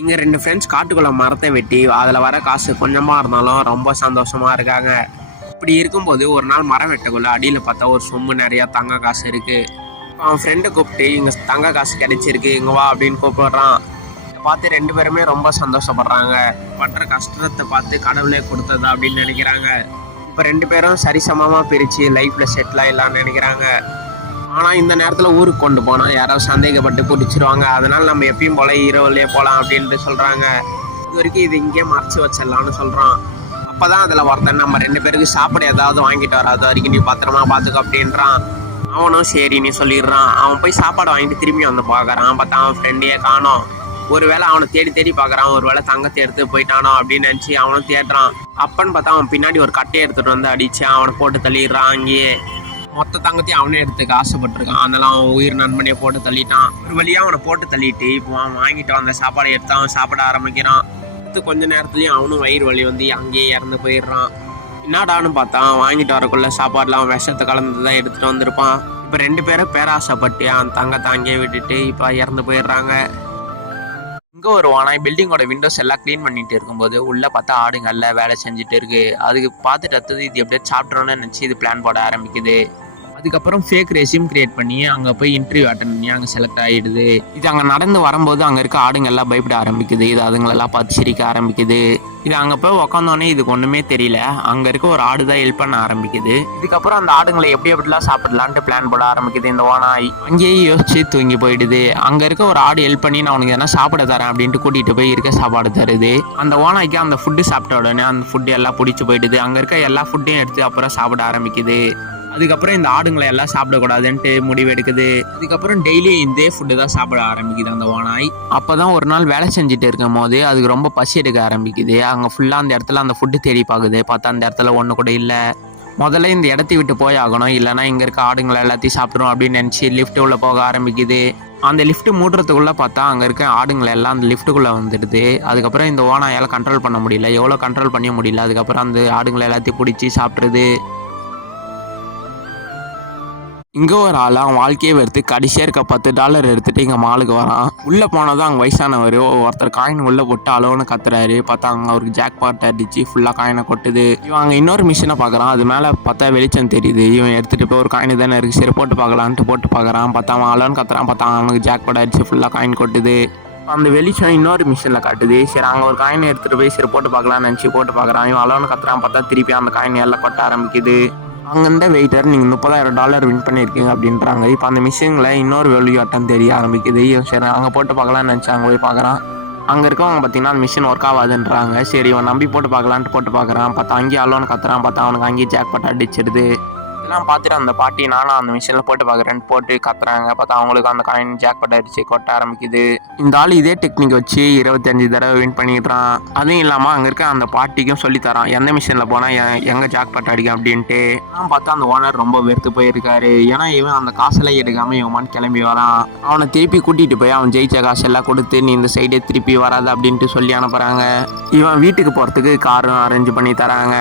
இங்க 2 ஃப்ரெண்ட்ஸ் காட்டுக்குள்ள மரத்தை வெட்டி அதுல வர காசு கொஞ்சமா இருந்தாலும் ரொம்ப சந்தோஷமா இருக்காங்க. இப்படி இருக்கும்போது ஒரு நாள் மரம் வெட்டக்குள்ள அடியில பார்த்தா ஒரு சொம்பு நிறைய தங்க காசு இருக்கு. அவன் ஃப்ரெண்டை கூப்பிட்டு இங்க தங்க காசு கிடைச்சிருக்கு இங்க வா அப்படின்னு கூப்பிடுறான். இதை பார்த்து 2 பேருமே ரொம்ப சந்தோஷப்படுறாங்க. பண்ற கஷ்டத்தை பார்த்து கடவுளே கொடுத்ததா அப்படின்னு நினைக்கிறாங்க. இப்ப 2 பேரும் சரிசமமா பிரிச்சு லைஃப்ல செட்டில் ஆயிடலாம்னு நினைக்கிறாங்க. ஆனா இந்த நேரத்துல ஊருக்கு கொண்டு போனா யாராவது சந்தேகப்பட்டு பிடிச்சிருவாங்க. அதனால நம்ம எப்பயும் போல இரவுலயே போலாம் அப்படின்ட்டு சொல்றாங்க. இது வரைக்கும் இது இங்கே மறைச்சு வச்சிடலாம்னு சொல்றான். அப்பதான் அதுல ஒருத்தன் நம்ம 2 பேருக்கு சாப்பிட ஏதாவது வாங்கிட்டு வர, அது வரைக்கும் நீ பத்திரமா பாத்துக்க அப்படின்றான். அவனும் சரி நீ சொல்லிடுறான். அவன் போய் சாப்பாடு வாங்கிட்டு திரும்பி வந்து பாக்குறான். பார்த்தா அவன் ஃப்ரெண்டையே காணோம். ஒருவேளை அவனை தேடி தேடி பாக்குறான். ஒருவேளை தங்கத்தை எடுத்து போயிட்டானோ அப்படின்னு நினைச்சு அவனும் தேடுறான். அப்பன்னு பார்த்தா அவன் பின்னாடி ஒரு கட்டையை எடுத்துட்டு வந்து அடிச்சு அவனை போட்டு தள்ளிடுறான். அங்கேயே மொத்த தங்கத்தையும் அவனே எடுத்துக்க ஆசைப்பட்டிருக்கான். அதனால அவன் உயிர் நண்பனையே போட்டு தள்ளிட்டான். ஒரு வழியா அவனை போட்டு தள்ளிட்டு இப்போ அவன் வாங்கிட்டு வந்த சாப்பாடை எடுத்து அவன் சாப்பிட ஆரம்பிக்கிறான். கொஞ்ச நேரத்துலயும் அவனும் வயிறு வலி வந்து அங்கேயே இறந்து போயிடுறான். என்னடான்னு பார்த்தா வாங்கிட்டு வரக்குள்ள சாப்பாடுல அவன் விஷத்தை கலந்துதான் எடுத்துட்டு வந்திருப்பான். இப்ப 2 பேரும் பேராசைப்பட்டு அவன் தங்கத்தை அங்கேயே விட்டுட்டு இப்ப இறந்து போயிடுறாங்க. இங்க ஒரு ஓனாய் பில்டிங்கோட விண்டோஸ் எல்லாம் கிளீன் பண்ணிட்டு இருக்கும்போது உள்ள பார்த்தா ஆடுங்கள்ல வேலை செஞ்சுட்டு இருக்கு. அதுக்கு பார்த்துட்டு அடுத்தது இது எப்படியே சாப்பிட்றோன்னு நினைச்சு இது பிளான் போட ஆரம்பிக்குது. அதுக்கப்புறம் ஃபேக் ரெஸ்யூம் கிரியேட் பண்ணி அங்கே போய் இன்டர்வியூ அட்டன் பண்ணி அங்கே செலக்ட் ஆகிடுது. இது அங்கே நடந்து வரும்போது அங்கே இருக்க ஆடுங்கள்லாம் பயப்பட ஆரம்பிக்குது. இது அதுங்களெல்லாம் பார்த்து சிரிக்க ஆரம்பிக்குது. இது அங்கே போய் உக்காந்தோடனே இதுக்கு ஒன்றுமே தெரியல. அங்கே இருக்க ஒரு ஆடு தான் ஹெல்ப் பண்ண ஆரம்பிக்குது. இதுக்கப்புறம் அந்த ஆடுங்களை எப்படிலாம் சாப்பிடலான்ட்டு பிளான் போட ஆரம்பிக்குது. இந்த ஓனாய் அங்கேயே யோசிச்சு தூங்கி போயிடுது. அங்கே இருக்க ஒரு ஆடு ஹெல்ப் பண்ணி நான் உனக்கு எதனா சாப்பிட தரேன் அப்படின்ட்டு கூட்டிகிட்டு போய் இருக்க சாப்பாடு தருது. அந்த ஓனாய்க்கு அந்த ஃபுட்டு சாப்பிட்ட உடனே அந்த ஃபுட்டு எல்லாம் பிடிச்சி போயிடுது. அங்கே இருக்க எல்லா ஃபுட்டையும் எடுத்து அப்புறம் சாப்பிட ஆரம்பிக்குது. அதுக்கப்புறம் இந்த ஆடுங்களை எல்லாம் சாப்பிடக்கூடாதுன்ட்டு முடிவெடுக்குது. அதுக்கப்புறம் டெய்லி இதே ஃபுட்டு தான் சாப்பிட ஆரம்பிக்குது அந்த ஓனாய். அப்போதான் ஒரு நாள் வேலை செஞ்சுட்டு இருக்கும் போது அதுக்கு ரொம்ப பசி எடுக்க ஆரம்பிக்குது. அங்கே ஃபுல்லாக அந்த இடத்துல அந்த ஃபுட்டு தேடி பார்க்குது. பார்த்தா அந்த இடத்துல ஒன்று கூட இல்லை. முதல்ல இந்த இடத்தை விட்டு போய் ஆகணும், இல்லைனா இங்கே இருக்க ஆடுங்களை எல்லாத்தையும் சாப்பிட்றோம் அப்படின்னு நினச்சி லிஃப்ட் உள்ள போக ஆரம்பிக்குது. அந்த லிஃப்ட் மூடுறதுக்குள்ளே பார்த்தா அங்கே இருக்க ஆடுங்களை எல்லாம் அந்த லிஃப்ட்டுக்குள்ளே வந்துடுது. அதுக்கப்புறம் இந்த ஓனாயால் கண்ட்ரோல் பண்ண முடியல. எவ்வளோ கண்ட்ரோல் பண்ண முடியல. அதுக்கப்புறம் அந்த ஆடுங்களை எல்லாத்தையும் பிடிச்சி சாப்பிட்றது. இங்கே ஒரு ஆள் அவன் வாழ்க்கையை வெறுத்து கடைசியாக இருக்க $10 எடுத்துகிட்டு இங்கே மாலுக்கு வரான். உள்ளே போனதும் அங்கே வயசானவர் ஒருத்தர் காயின் உள்ளே போட்டு அளவுன்னு கத்துறாரு. பார்த்தா அங்கே அவருக்கு ஜாக் பாட் அடிச்சு ஃபுல்லாக காயினை கொட்டுது. இவன் அங்கே இன்னொரு மிஷினை பார்க்குறான். அது மேலே பார்த்தா வெளிச்சம் தெரியுது. இவன் எடுத்துகிட்டு போய் ஒரு காயின் தானே இருக்குது, சரி போட்டு பார்க்கலான்ட்டு போட்டு பார்க்குறான். பார்த்தா அவன் அளவுன்னு கத்துறான். பார்த்தா அவனுக்கு ஜாக் பாட் அடிச்சு ஃபுல்லாக காயின் கொட்டுது. அந்த வெளிச்சம் இன்னொரு மிஷினில் காட்டுது. சரி அங்கே ஒரு காயினை எடுத்துகிட்டு போய் சரி போட்டு பார்க்கலான்னு நினச்சி போட்டு பார்க்குறான். இவன் அளவுன்னு கத்துறான். பார்த்தா திருப்பி அந்த காயின் எல்லாம் கொட்ட ஆரம்பிக்குது. அங்கேருந்த வெயிட்டர் நீங்கள் $30,000 வின் பண்ணியிருக்கீங்க அப்படின்றாங்க. இப்போ அந்த மிஷினில் இன்னொரு வேல்யூ அட்டன் தெரிய ஆரம்பிக்குது. சரி அங்கே போட்டு பார்க்கலான்னு நினச்சி அங்கே போய் பார்க்குறான். அங்கே இருக்கவங்க பார்த்தீங்கன்னா அந்த மிஷின் ஒர்க் ஆகாதுன்றாங்க. சரி இவன் நம்பி போட்டு பார்க்கலான்ட்டு போட்டு பார்க்குறான். பார்த்தா அங்கேயே அலோன்னு கத்துறான். பார்த்தா அவனுக்கு அங்கேயே ஜாக் பட்டு அடிச்சிடுது. இதெல்லாம் பார்த்துட்டு அந்த பாட்டி நானும் அந்த மிஷினில் போட்டு பார்க்குறேன்னு போட்டு கத்துறாங்க. பார்த்தா அவங்களுக்கு அந்த காயின் ஜாக் பட்டு அடிச்சு கொட்ட ஆரம்பிக்குது. இந்த ஆள் இதே டெக்னிக் வச்சு 25 தடவை வின் பண்ணிடுறான். அதுவும் இல்லாமல் அங்கே இருக்க அந்த பாட்டிக்கும் சொல்லித்தரான் எந்த மிஷினில் போனால் எங்கே ஜாக் பட்டு அடிக்கும் அப்படின்ட்டு. நான் பார்த்தா அந்த ஓனர் ரொம்ப வெறுத்து போயிருக்காரு. ஏன்னா இவன் அந்த காசெல்லாம் எடுக்காமல் இவன் கிளம்பி வரான். அவனை திருப்பி கூட்டிகிட்டு போய் அவன் ஜெயிச்ச காசெல்லாம் கொடுத்து நீ இந்த சைடே திருப்பி வராது அப்படின்ட்டு சொல்லி அனுப்புகிறாங்க. இவன் வீட்டுக்கு போகிறதுக்கு காரும் அரேஞ்ச் பண்ணி தராங்க.